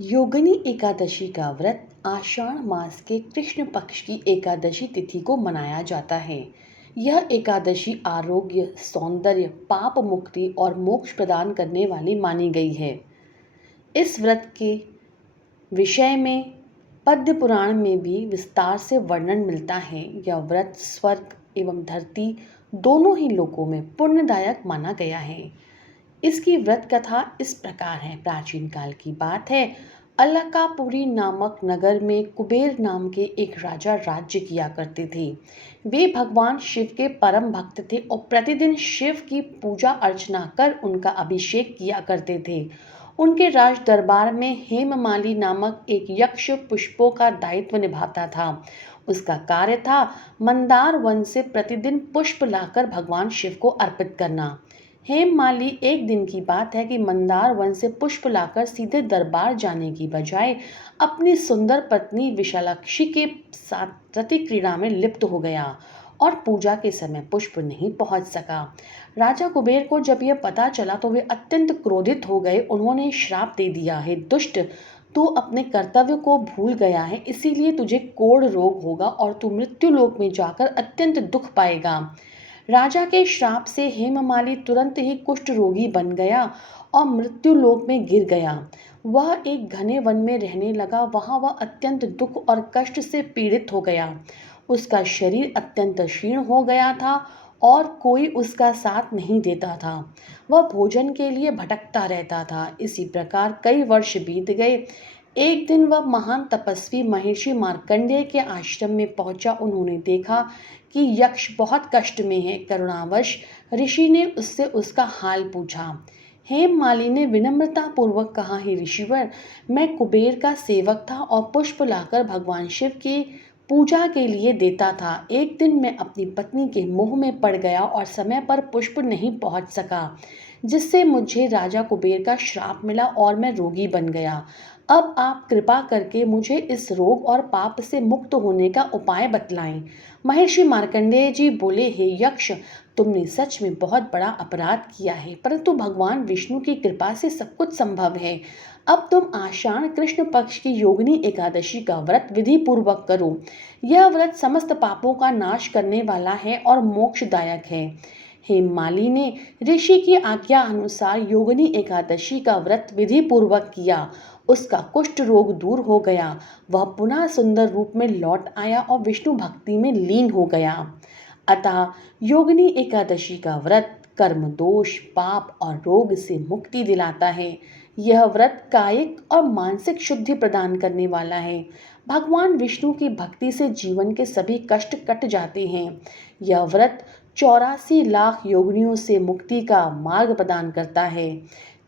योगिनी एकादशी का व्रत आषाढ़ मास के कृष्ण पक्ष की एकादशी तिथि को मनाया जाता है। यह एकादशी आरोग्य, सौंदर्य, पाप मुक्ति और मोक्ष प्रदान करने वाली मानी गई है। इस व्रत के विषय में पद्म पुराण में भी विस्तार से वर्णन मिलता है। यह व्रत स्वर्ग एवं धरती दोनों ही लोकों में पुण्यदायक माना गया है। इसकी व्रत कथा इस प्रकार है। प्राचीन काल की बात है। अलकापुरी नामक नगर में कुबेर नाम के एक राजा राज्य किया करते थे। वे भगवान शिव के परम भक्त थे और प्रतिदिन शिव की पूजा अर्चना कर उनका अभिषेक किया करते थे। उनके राज दरबार में हेममाली नामक एक यक्ष पुष्पों का दायित्व निभाता था। उसका कार्य था मंदार वन से प्रतिदिन पुष्प लाकर भगवान शिव को अर्पित करना। हेममाली एक दिन की बात है कि मंदार वन से पुष्प लाकर सीधे दरबार जाने की बजाय अपनी सुंदर पत्नी विशालाक्षी के साथ रति क्रीड़ा में लिप्त हो गया और पूजा के समय पुष्प नहीं पहुंच सका। राजा कुबेर को जब यह पता चला तो वे अत्यंत क्रोधित हो गए। उन्होंने श्राप दे दिया, हे दुष्ट, तू अपने कर्तव्य को भूल गया है, इसीलिए तुझे कोढ़ रोग होगा और तू मृत्यु लोक में जाकर अत्यंत दुख पाएगा। राजा के श्राप से हेममाली तुरंत ही कुष्ठ रोगी बन गया और मृत्यु लोक में गिर गया। वह एक घने वन में रहने लगा। वहां वह अत्यंत दुख और कष्ट से पीड़ित हो गया। उसका शरीर अत्यंत क्षीण हो गया था और कोई उसका साथ नहीं देता था। वह भोजन के लिए भटकता रहता था। इसी प्रकार कई वर्ष बीत गए। एक दिन वह महान तपस्वी महर्षि मार्कंडेय के आश्रम में पहुंचा। उन्होंने देखा कि यक्ष बहुत कष्ट में है। करुणावश ऋषि ने उससे उसका हाल पूछा। हेममाली ने विनम्रता पूर्वक कहा, हे ऋषिवर, मैं कुबेर का सेवक था और पुष्प लाकर भगवान शिव की पूजा के लिए देता था। एक दिन मैं अपनी पत्नी के मोह में पड़ गया और समय पर पुष्प नहीं पहुंच सका, जिससे मुझे राजा कुबेर का श्राप मिला और मैं रोगी बन गया। अब आप कृपा करके मुझे इस रोग और पाप से मुक्त होने का उपाय बतलाएं। महर्षि मार्कंडेय जी बोले, हे यक्ष, तुमने सच में बहुत बड़ा अपराध किया है, परंतु भगवान विष्णु की कृपा से सब कुछ संभव है। अब तुम आषाढ़ कृष्ण पक्ष की योगिनी एकादशी का व्रत विधि पूर्वक करो। यह व्रत समस्त पापों का नाश करने वाला है और मोक्षदायक है। हेममाली ने ऋषि की आज्ञा अनुसार योगिनी एकादशी का व्रत विधि पूर्वक किया। उसका कुष्ठ रोग दूर हो गया। वह पुनः सुंदर रूप में लौट आया और विष्णु भक्ति में लीन हो गया। अतः योगिनी एकादशी का व्रत कर्म दोष, पाप और रोग से मुक्ति दिलाता है। यह व्रत कायिक और मानसिक शुद्धि प्रदान करने वाला है। भगवान विष्णु की भक्ति से जीवन के सभी कष्ट कट जाते हैं। यह व्रत 84 लाख योगिनियों से मुक्ति का मार्ग प्रदान करता है।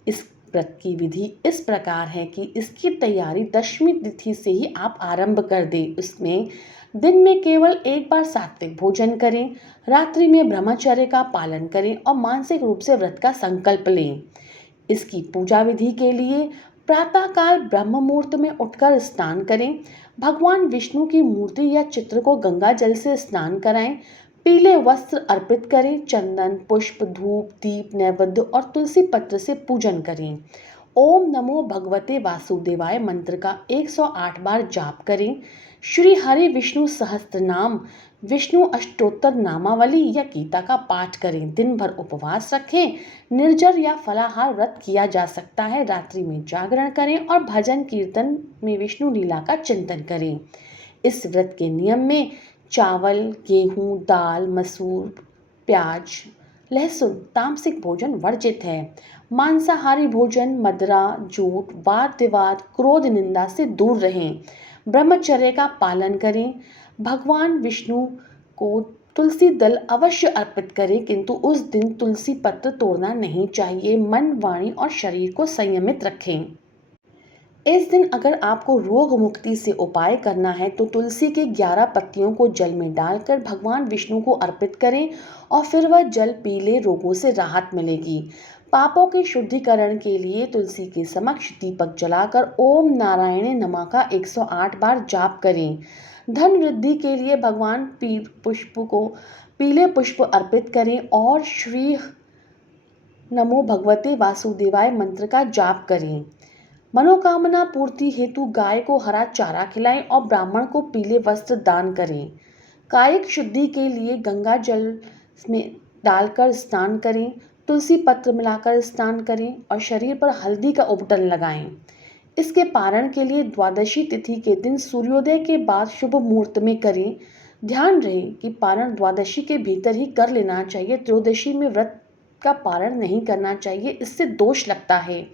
इस व्रत की विधि इस प्रकार है कि इसकी तैयारी दशमी तिथि से ही आप आरंभ कर दें। उसमें दिन में केवल एक बार सात्विक भोजन करें, रात्रि में ब्रह्मचर्य का पालन करें और मानसिक रूप से व्रत का संकल्प लें। इसकी पूजा विधि के लिए प्रातःकाल ब्रह्म मुहूर्त में उठकर स्नान करें। भगवान विष्णु की मूर्ति या चित्र को गंगा जल से स्नान कराएं। पीले वस्त्र अर्पित करें। चंदन, पुष्प, धूप, दीप, नैवेद्य और तुलसी पत्र से पूजन करें। ओम नमो भगवते वासुदेवाय मंत्र का 108 बार जाप करें। श्री हरि विष्णु सहस्त्र नाम, विष्णु अष्टोत्तर नामावली या गीता का पाठ करें। दिन भर उपवास रखें। निर्जर या फलाहार व्रत किया जा सकता है। रात्रि में जागरण करें और भजन कीर्तन में विष्णु लीला का चिंतन करें। इस व्रत के नियम में चावल, गेहूं, दाल, मसूर, प्याज, लहसुन, तामसिक भोजन वर्जित है। मांसाहारी भोजन, मदिरा, झूठ, वाद विवाद, क्रोध, निंदा से दूर रहें। ब्रह्मचर्य का पालन करें। भगवान विष्णु को तुलसी दल अवश्य अर्पित करें, किंतु उस दिन तुलसी पत्र तोड़ना नहीं चाहिए। मन, वाणी और शरीर को संयमित रखें। इस दिन अगर आपको रोग मुक्ति से उपाय करना है तो तुलसी के 11 पत्तियों को जल में डालकर भगवान विष्णु को अर्पित करें और फिर वह जल पी ले, रोगों से राहत मिलेगी। पापों के शुद्धिकरण के लिए तुलसी के समक्ष दीपक जलाकर ओम नारायण नमः का 108 बार जाप करें। धन वृद्धि के लिए भगवान पीले पुष्प अर्पित करें और श्री नमो भगवते वासुदेवाय मंत्र का जाप करें। मनोकामना पूर्ति हेतु गाय को हरा चारा खिलाएं और ब्राह्मण को पीले वस्त्र दान करें। कायिक शुद्धि के लिए गंगा जल में डालकर स्नान करें, तुलसी पत्र मिलाकर स्नान करें और शरीर पर हल्दी का उपटन लगाएं। इसके पारण के लिए द्वादशी तिथि के दिन सूर्योदय के बाद शुभ मुहूर्त में करें। ध्यान रहे कि पारण द्वादशी के भीतर ही कर लेना चाहिए। त्रयोदशी में व्रत का पारण नहीं करना चाहिए, इससे दोष लगता है।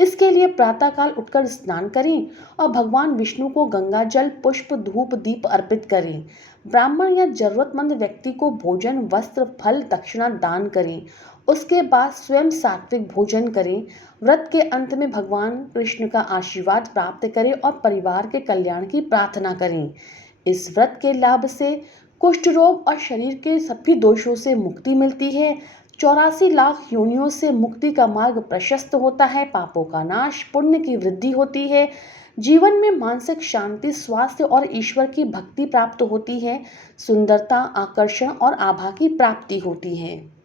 इसके लिए प्रातःकाल उठकर स्नान करें और भगवान विष्णु को गंगा जल, पुष्प, धूप, दीप अर्पित करें। ब्राह्मण या जरूरतमंद व्यक्ति को भोजन, वस्त्र, फल, दक्षिणा दान करें। उसके बाद स्वयं सात्विक भोजन करें। व्रत के अंत में भगवान कृष्ण का आशीर्वाद प्राप्त करें और परिवार के कल्याण की प्रार्थना करें। इस व्रत के लाभ से कुष्ठ रोग और शरीर के सभी दोषों से मुक्ति मिलती है। 84 लाख योनियों से मुक्ति का मार्ग प्रशस्त होता है। पापों का नाश, पुण्य की वृद्धि होती है। जीवन में मानसिक शांति, स्वास्थ्य और ईश्वर की भक्ति प्राप्त होती है। सुंदरता, आकर्षण और आभा की प्राप्ति होती है।